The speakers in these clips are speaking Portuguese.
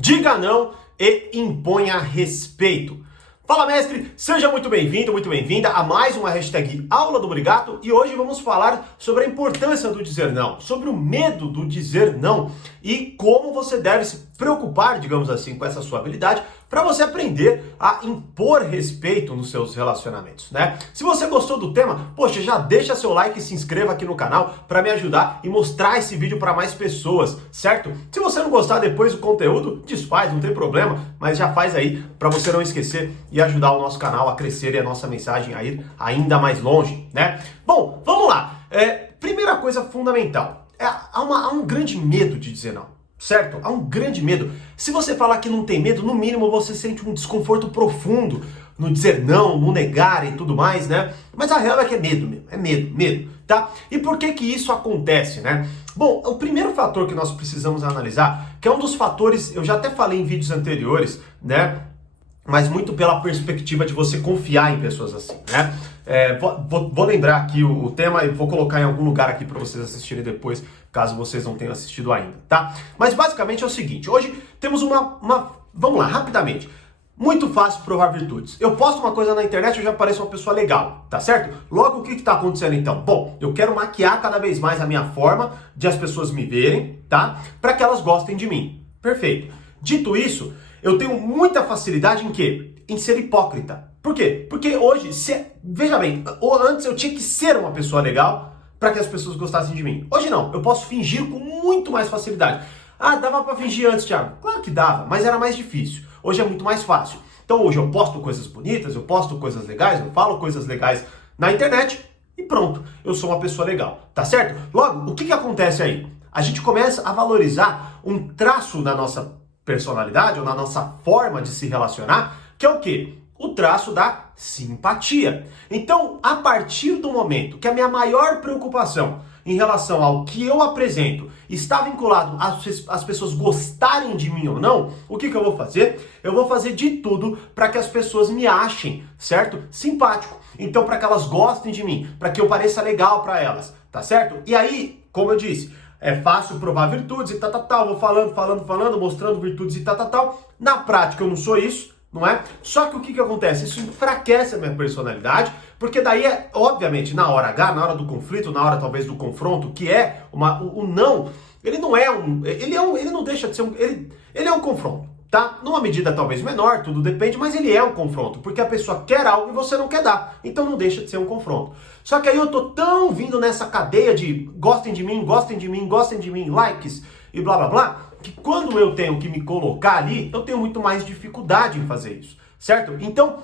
Diga não e imponha respeito. Fala, mestre, seja muito bem-vindo, muito bem-vinda a mais uma hashtag Aula do Brigato e hoje vamos falar sobre a importância do dizer não, sobre o medo do dizer não e como você deve se preocupar, digamos assim, com essa sua habilidade para você aprender a impor respeito nos seus relacionamentos, né? Se você gostou do tema, poxa, já deixa seu like e se inscreva aqui no canal para me ajudar e mostrar esse vídeo para mais pessoas, certo? Se você não gostar depois do conteúdo, desfaz, não tem problema, mas já faz aí para você não esquecer e ajudar o nosso canal a crescer e a nossa mensagem a ir ainda mais longe, né? Bom, vamos lá. Primeira coisa fundamental, há um grande medo de dizer não. Certo? Há um grande medo. Se você falar que não tem medo, no mínimo você sente um desconforto profundo no dizer não, no negar e tudo mais, né? Mas a real é que é medo mesmo. É medo, tá? E por que que isso acontece, né? Bom, o primeiro fator que nós precisamos analisar, que é um dos fatores, eu já até falei em vídeos anteriores, né? Mas muito pela perspectiva de você confiar em pessoas assim, né? Vou lembrar aqui o tema e vou colocar em algum lugar aqui para vocês assistirem depois, caso vocês não tenham assistido ainda, tá? Mas basicamente é o seguinte, hoje temos vamos lá, rapidamente. Muito fácil provar virtudes. Eu posto uma coisa na internet e eu já pareço uma pessoa legal, tá certo? Logo, o que está acontecendo então? Bom, eu quero maquiar cada vez mais a minha forma de as pessoas me verem, tá? Para que elas gostem de mim. Perfeito. Dito isso, eu tenho muita facilidade em quê? Em ser hipócrita. Por quê? Porque hoje, veja bem, antes eu tinha que ser uma pessoa legal para que as pessoas gostassem de mim. Hoje não, eu posso fingir com muito mais facilidade. Ah, dava para fingir antes, Thiago? Claro que dava, mas era mais difícil. Hoje é muito mais fácil. Então hoje eu posto coisas bonitas, eu posto coisas legais, eu falo coisas legais na internet e pronto, eu sou uma pessoa legal, tá certo? Logo, o que acontece aí? A gente começa a valorizar um traço da nossa personalidade ou na nossa forma de se relacionar, que é o quê? O traço da simpatia. Então, a partir do momento que a minha maior preocupação em relação ao que eu apresento está vinculado às pessoas gostarem de mim ou não, o que eu vou fazer? Eu vou fazer de tudo para que as pessoas me achem, certo? Simpático. Então, para que elas gostem de mim, para que eu pareça legal para elas, tá certo? E aí, como eu disse, é fácil provar virtudes e tal, vou falando, mostrando virtudes e tal. Na prática eu não sou isso, não é? Só que o que acontece? Isso enfraquece a minha personalidade, porque daí obviamente, na hora H, na hora do conflito, na hora talvez do confronto, que é o não, ele não deixa de ser ele é um confronto, tá? Numa medida talvez menor, tudo depende, mas ele é um confronto, porque a pessoa quer algo e você não quer dar, então não deixa de ser um confronto. Só que aí eu tô tão vindo nessa cadeia de gostem de mim, likes e blá blá blá, que quando eu tenho que me colocar ali, eu tenho muito mais dificuldade em fazer isso, certo? Então,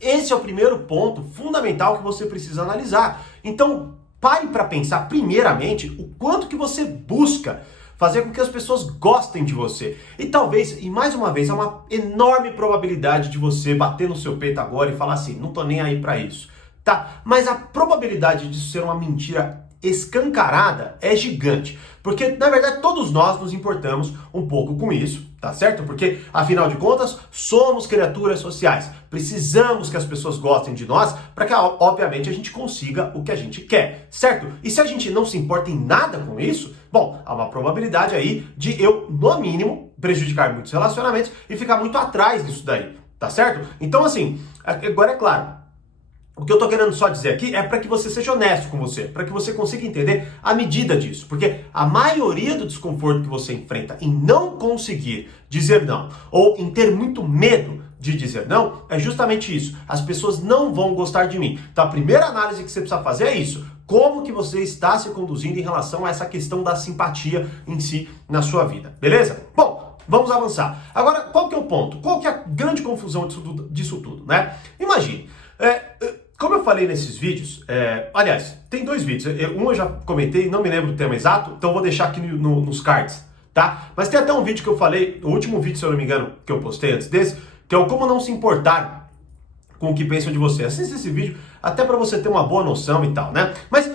esse é o primeiro ponto fundamental que você precisa analisar. Então, pare para pensar primeiramente o quanto que você busca fazer com que as pessoas gostem de você. E talvez, e mais uma vez, há uma enorme probabilidade de você bater no seu peito agora e falar assim, não tô nem aí para isso, tá? Mas a probabilidade disso ser uma mentira escancarada é gigante, porque na verdade todos nós nos importamos um pouco com isso, tá certo? Porque afinal de contas somos criaturas sociais, precisamos que as pessoas gostem de nós para que obviamente a gente consiga o que a gente quer, certo? E se a gente não se importa em nada com isso, bom, há uma probabilidade aí de eu, no mínimo, prejudicar muitos relacionamentos e ficar muito atrás disso daí, tá certo? Então assim, agora é claro, o que eu tô querendo só dizer aqui é para que você seja honesto com você, para que você consiga entender a medida disso, porque a maioria do desconforto que você enfrenta em não conseguir dizer não, ou em ter muito medo de dizer não, é justamente isso. As pessoas não vão gostar de mim. Então a primeira análise que você precisa fazer é isso. Como que você está se conduzindo em relação a essa questão da simpatia em si na sua vida, beleza? Bom, vamos avançar. Agora, qual que é o ponto? Qual que é a grande confusão disso tudo, né? Imagine, como eu falei nesses vídeos, aliás, tem dois vídeos, um eu já comentei, não me lembro do tema exato, então eu vou deixar aqui nos cards, tá? Mas tem até um vídeo que eu falei, o último vídeo, se eu não me engano, que eu postei antes desse, que é o como não se importar com o que pensam de você. Assista esse vídeo até para você ter uma boa noção e tal, né? Mas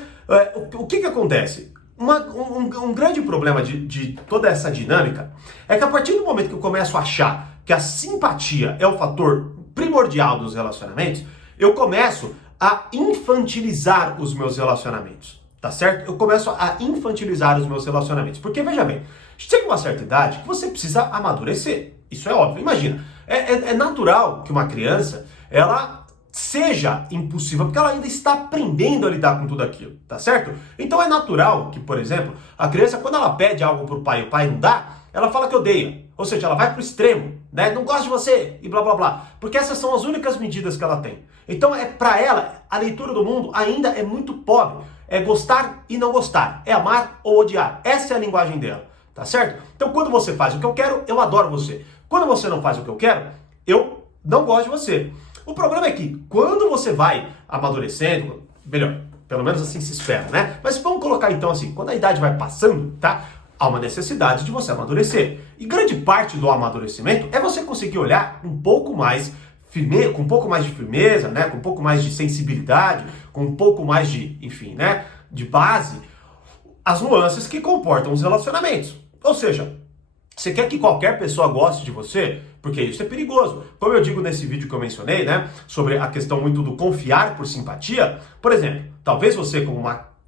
o que acontece? Um grande problema de toda essa dinâmica é que a partir do momento que eu começo a achar que a simpatia é o fator primordial dos relacionamentos, eu começo a infantilizar os meus relacionamentos, tá certo? Eu começo a infantilizar os meus relacionamentos. Porque, veja bem, Chega uma certa idade que você precisa amadurecer. Isso é óbvio. Imagina, é natural que uma criança, ela seja impulsiva, porque ela ainda está aprendendo a lidar com tudo aquilo, tá certo? Então é natural que, por exemplo, a criança, quando ela pede algo pro pai e o pai não dá, ela fala que odeia. Ou seja, ela vai pro extremo, né? Não gosto de você e blá blá blá. Porque essas são as únicas medidas que ela tem. Então, para ela, a leitura do mundo ainda é muito pobre. É gostar e não gostar. É amar ou odiar. Essa é a linguagem dela, tá certo? Então, quando você faz o que eu quero, eu adoro você. Quando você não faz o que eu quero, eu não gosto de você. O problema é que, quando você vai amadurecendo, melhor, pelo menos assim se espera, né? Mas vamos colocar então assim, quando a idade vai passando, tá? Há uma necessidade de você amadurecer. E grande parte do amadurecimento é você conseguir olhar um pouco mais com um pouco mais de firmeza, né? Com um pouco mais de sensibilidade, com um pouco mais de, enfim, né? De base, as nuances que comportam os relacionamentos. Ou seja, você quer que qualquer pessoa goste de você? Porque isso é perigoso. Como eu digo nesse vídeo que eu mencionei, né? Sobre a questão muito do confiar por simpatia. Por exemplo, talvez você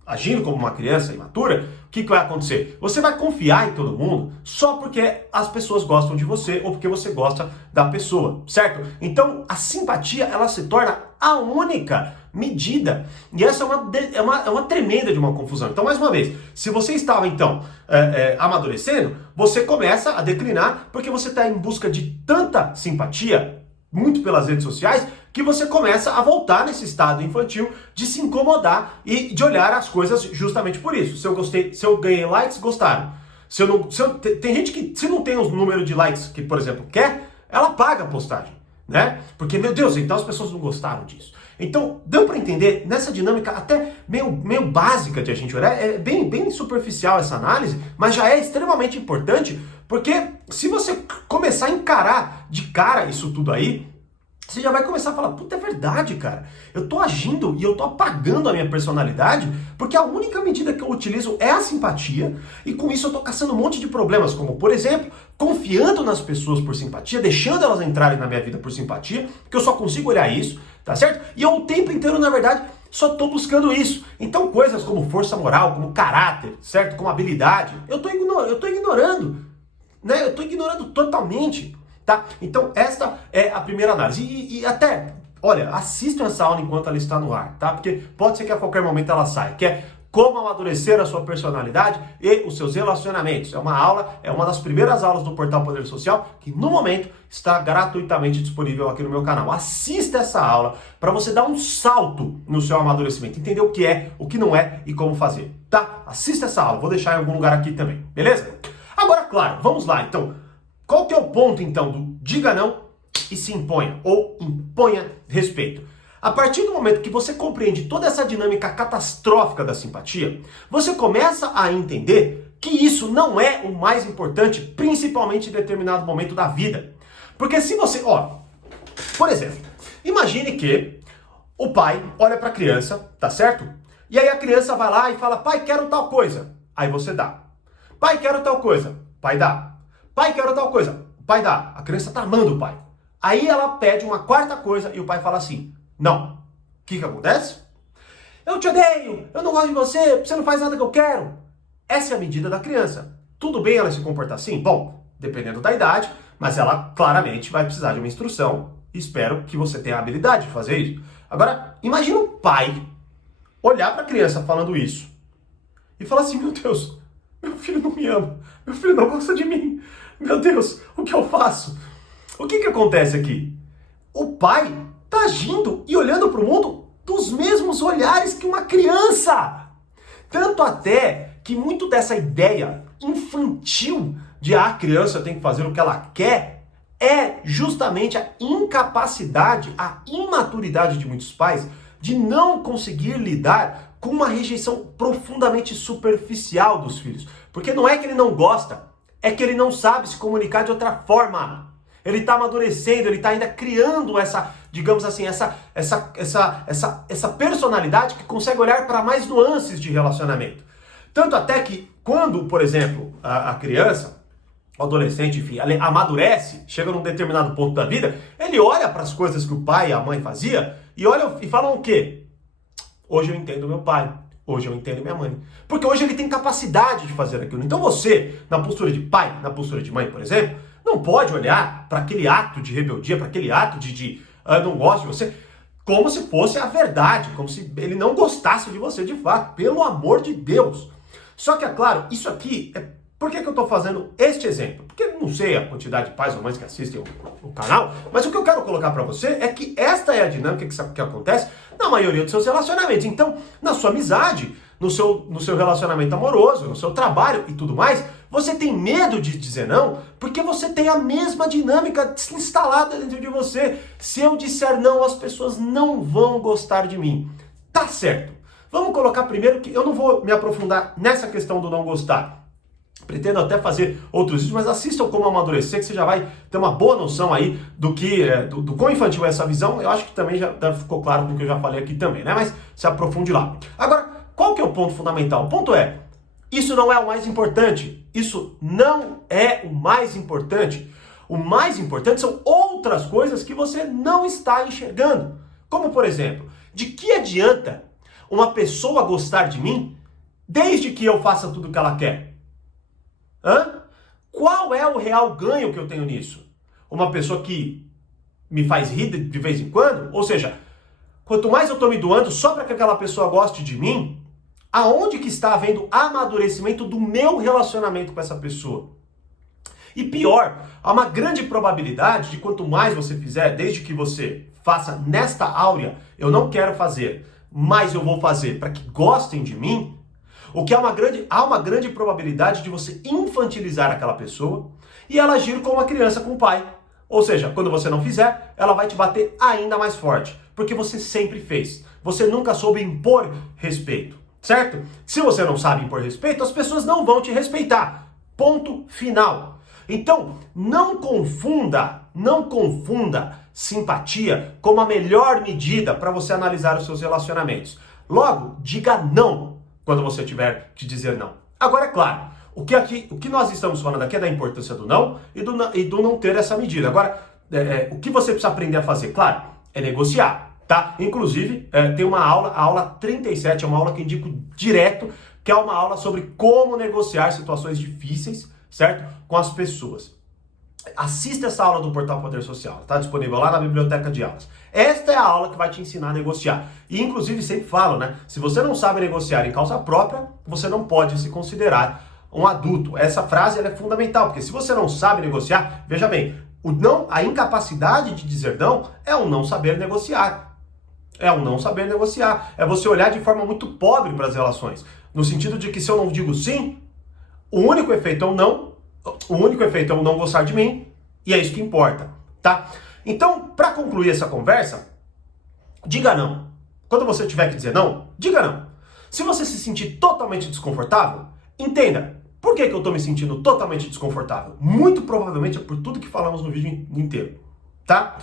agindo como uma criança imatura, o que vai acontecer? Você vai confiar em todo mundo só porque as pessoas gostam de você ou porque você gosta da pessoa, certo? Então, a simpatia, ela se torna a única medida. E essa é uma tremenda de uma confusão. Então, mais uma vez, se você estava, então, amadurecendo, você começa a declinar porque você está em busca de tanta simpatia, muito pelas redes sociais, que você começa a voltar nesse estado infantil de se incomodar e de olhar as coisas justamente por isso. Se eu ganhei likes, gostaram. Tem gente que, se não tem os números de likes que, por exemplo, quer, ela paga a postagem, né? Porque, meu Deus, então as pessoas não gostaram disso. Então, deu para entender, nessa dinâmica até meio básica de a gente olhar, é bem superficial essa análise, mas já é extremamente importante, porque se você começar a encarar de cara isso tudo aí, você já vai começar a falar, puta, é verdade, cara. Eu tô agindo e eu tô apagando a minha personalidade porque a única medida que eu utilizo é a simpatia e com isso eu tô caçando um monte de problemas, como, por exemplo, confiando nas pessoas por simpatia, deixando elas entrarem na minha vida por simpatia, porque eu só consigo olhar isso, tá certo? E eu o tempo inteiro, na verdade, só tô buscando isso. Então coisas como força moral, como caráter, certo? Como habilidade, eu tô ignorando, né? Eu tô ignorando totalmente. Tá? Então, esta é a primeira análise. E até, olha, assistam essa aula enquanto ela está no ar, tá? Porque pode ser que a qualquer momento ela saia. Que é como amadurecer a sua personalidade e os seus relacionamentos. É uma aula, é uma das primeiras aulas do Portal Poder Social, que no momento está gratuitamente disponível aqui no meu canal. Assista essa aula para você dar um salto no seu amadurecimento, entender o que é, o que não é e como fazer, tá? Assista essa aula, vou deixar em algum lugar aqui também, beleza? Agora, claro, vamos lá, então. Qual que é o ponto, então, do diga não e se imponha, ou imponha respeito? A partir do momento que você compreende toda essa dinâmica catastrófica da simpatia, você começa a entender que isso não é o mais importante, principalmente em determinado momento da vida. Porque se você, por exemplo, imagine que o pai olha para a criança, tá certo? E aí a criança vai lá e fala, pai, quero tal coisa. Aí você dá. Pai, quero tal coisa. Pai, dá. Pai, quero tal coisa. O pai dá. A criança tá amando o pai. Aí ela pede uma quarta coisa e o pai fala assim, não. O que acontece? Eu te odeio, eu não gosto de você, você não faz nada que eu quero. Essa é a medida da criança. Tudo bem ela se comportar assim? Bom, dependendo da idade, mas ela claramente vai precisar de uma instrução. Espero que você tenha a habilidade de fazer isso. Agora, imagina um pai olhar para a criança falando isso e falar assim, meu Deus, meu filho não me ama, meu filho não gosta de mim. Meu Deus, o que eu faço? O que acontece aqui? O pai está agindo e olhando para o mundo dos mesmos olhares que uma criança. Tanto até que muito dessa ideia infantil de a criança tem que fazer o que ela quer é justamente a incapacidade, a imaturidade de muitos pais de não conseguir lidar com uma rejeição profundamente superficial dos filhos. Porque não é que ele não gosta, é que ele não sabe se comunicar de outra forma. Ele está amadurecendo, ele está ainda criando essa, digamos assim, essa personalidade que consegue olhar para mais nuances de relacionamento. Tanto até que quando, por exemplo, a criança, o adolescente, enfim, amadurece, chega num determinado ponto da vida, ele olha para as coisas que o pai e a mãe faziam e olha e falam o quê? Hoje eu entendo meu pai. Hoje eu entendo minha mãe. Porque hoje ele tem capacidade de fazer aquilo. Então você, na postura de pai, na postura de mãe, por exemplo, não pode olhar para aquele ato de rebeldia, para aquele ato de não gosto de você, como se fosse a verdade, como se ele não gostasse de você de fato, pelo amor de Deus. Só que, é claro, isso aqui, por que eu estou fazendo este exemplo? Porque eu não sei a quantidade de pais ou mães que assistem o canal, mas o que eu quero colocar para você é que esta é a dinâmica que acontece na maioria dos seus relacionamentos. Então, na sua amizade, no seu relacionamento amoroso, no seu trabalho e tudo mais, você tem medo de dizer não porque você tem a mesma dinâmica instalada dentro de você. Se eu disser não, as pessoas não vão gostar de mim. Tá certo. Vamos colocar primeiro que eu não vou me aprofundar nessa questão do não gostar. Pretendo até fazer outros vídeos, mas assistam Como Amadurecer, que você já vai ter uma boa noção aí do quão infantil é essa visão. Eu acho que também já ficou claro com o que eu já falei aqui também, né? Mas se aprofunde lá. Agora, qual que é o ponto fundamental? O ponto é, isso não é o mais importante. Isso não é o mais importante. O mais importante são outras coisas que você não está enxergando. Como, por exemplo, de que adianta uma pessoa gostar de mim desde que eu faça tudo o que ela quer? Qual é o real ganho que eu tenho nisso? Uma pessoa que me faz rir de vez em quando? Ou seja, quanto mais eu estou me doando só para que aquela pessoa goste de mim, aonde que está havendo amadurecimento do meu relacionamento com essa pessoa? E pior, há uma grande probabilidade de quanto mais você fizer, desde que você faça nesta áurea, eu não quero fazer, mas eu vou fazer para que gostem de mim, há uma grande probabilidade de você infantilizar aquela pessoa e ela agir como uma criança com o pai. Ou seja, quando você não fizer, ela vai te bater ainda mais forte, porque você sempre fez. Você nunca soube impor respeito, certo? Se você não sabe impor respeito, as pessoas não vão te respeitar. Ponto final. Então, não confunda simpatia como a melhor medida para você analisar os seus relacionamentos. Logo, diga não quando você tiver que dizer não. Agora, é claro, o que nós estamos falando aqui é da importância do não e do não ter essa medida. Agora, o que você precisa aprender a fazer? Claro, é negociar, tá? Inclusive, tem uma aula, a aula 37, é uma aula que eu indico direto, que é uma aula sobre como negociar situações difíceis, certo? Com as pessoas. Assista essa aula do Portal Poder Social, está disponível lá na biblioteca de aulas. Esta é a aula que vai te ensinar a negociar. E inclusive sempre falo, né? Se você não sabe negociar em causa própria, você não pode se considerar um adulto. Essa frase ela é fundamental, porque se você não sabe negociar, veja bem, a incapacidade de dizer não é o não saber negociar. É o não saber negociar. É você olhar de forma muito pobre para as relações. No sentido de que se eu não digo sim, o único efeito é o não gostar de mim, e é isso que importa, tá? Então, para concluir essa conversa, diga não. Quando você tiver que dizer não, diga não. Se você se sentir totalmente desconfortável, entenda, por que eu estou me sentindo totalmente desconfortável? Muito provavelmente é por tudo que falamos no vídeo inteiro, tá?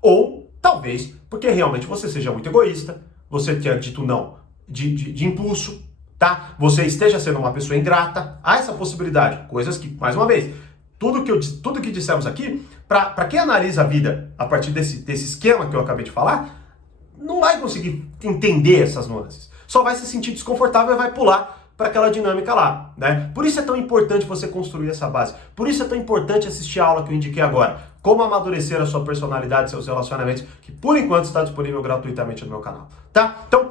Ou, talvez, porque realmente você seja muito egoísta, você tenha dito não de impulso, tá? Você esteja sendo uma pessoa ingrata, há essa possibilidade. Coisas que, mais uma vez, tudo que dissemos aqui, para quem analisa a vida a partir desse esquema que eu acabei de falar, não vai conseguir entender essas nuances. Só vai se sentir desconfortável e vai pular para aquela dinâmica lá, né? Por isso é tão importante você construir essa base. Por isso é tão importante assistir a aula que eu indiquei agora. Como amadurecer a sua personalidade, seus relacionamentos, que por enquanto está disponível gratuitamente no meu canal, tá? Então,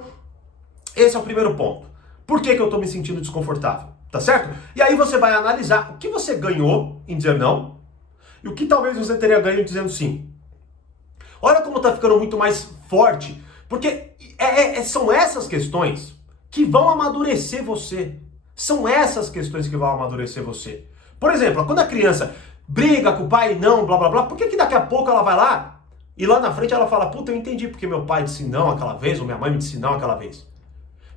esse é o primeiro ponto. Por que eu estou me sentindo desconfortável? Tá certo? E aí você vai analisar o que você ganhou em dizer não e o que talvez você teria ganho dizendo sim. Olha como está ficando muito mais forte, porque são essas questões que vão amadurecer você. São essas questões que vão amadurecer você. Por exemplo, quando a criança briga com o pai, não, blá blá blá, por que daqui a pouco ela vai lá e lá na frente ela fala, puta, eu entendi porque meu pai disse não aquela vez, ou minha mãe me disse não aquela vez.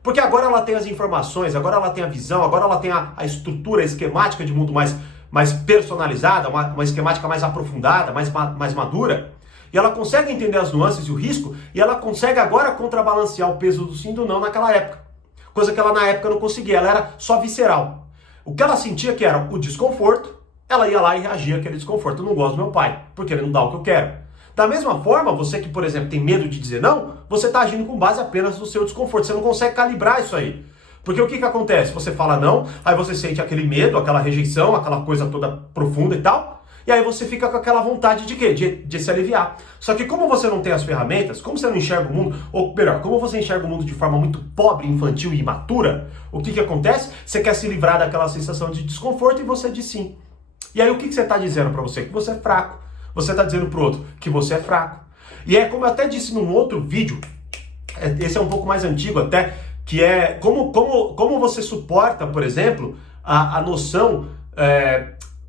Porque agora ela tem as informações, agora ela tem a visão, agora ela tem a estrutura esquemática de mundo mais personalizada, uma esquemática mais aprofundada, mais madura. E ela consegue entender as nuances e o risco, e ela consegue agora contrabalancear o peso do sim e do não naquela época. Coisa que ela na época não conseguia, ela era só visceral. O que ela sentia que era o desconforto, ela ia lá e reagia àquele desconforto. Eu não gosto do meu pai, porque ele não dá o que eu quero. Da mesma forma, você que, por exemplo, tem medo de dizer não, você está agindo com base apenas no seu desconforto. Você não consegue calibrar isso aí. Porque o que que acontece? Você fala não, aí você sente aquele medo, aquela rejeição, aquela coisa toda profunda e tal, e aí você fica com aquela vontade de quê? De se aliviar. Só que como você não tem as ferramentas, como você não enxerga o mundo, ou melhor, como você enxerga o mundo de forma muito pobre, infantil e imatura, o que que acontece? Você quer se livrar daquela sensação de desconforto e você diz sim. E aí o que que você está dizendo para você? Que você é fraco. Você está dizendo para o outro que você é fraco. E é como eu até disse num outro vídeo, esse é um pouco mais antigo até, que é como você suporta, por exemplo, a noção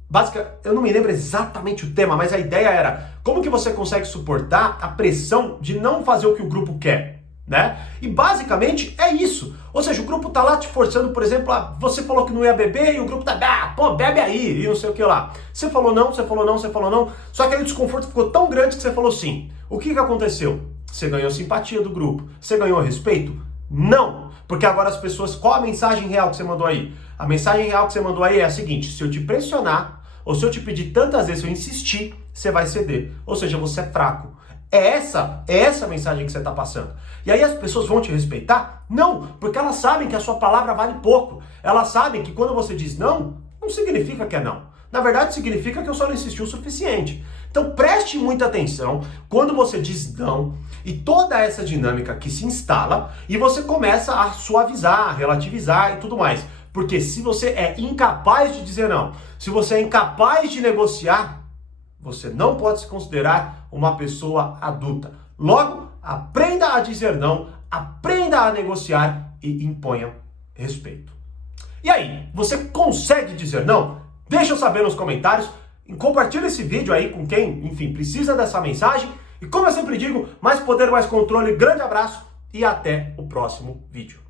básica, eu não me lembro exatamente o tema, mas a ideia era como que você consegue suportar a pressão de não fazer o que o grupo quer, né? E basicamente é isso. Ou seja, o grupo tá lá te forçando, por exemplo, você falou que não ia beber e o grupo tá, pô, bebe aí, e não sei o que lá. Você falou não, você falou não, você falou não, só que aquele desconforto ficou tão grande que você falou sim. O que que aconteceu? Você ganhou simpatia do grupo. Você ganhou respeito? Não! Porque agora as pessoas... Qual a mensagem real que você mandou aí? A mensagem real que você mandou aí é a seguinte: se eu te pressionar, ou se eu te pedir tantas vezes, se eu insistir, você vai ceder. Ou seja, você é fraco. É essa a mensagem que você está passando. E aí as pessoas vão te respeitar? Não, porque elas sabem que a sua palavra vale pouco. Elas sabem que quando você diz não, não significa que é não. Na verdade, significa que eu só não insisti o suficiente. Então preste muita atenção quando você diz não e toda essa dinâmica que se instala e você começa a suavizar, relativizar e tudo mais. Porque se você é incapaz de dizer não, se você é incapaz de negociar, você não pode se considerar uma pessoa adulta. Logo, aprenda a dizer não, aprenda a negociar e imponha respeito. E aí, você consegue dizer não? Deixa eu saber nos comentários. Compartilha esse vídeo aí com quem, enfim, precisa dessa mensagem. E como eu sempre digo, mais poder, mais controle. Grande abraço e até o próximo vídeo.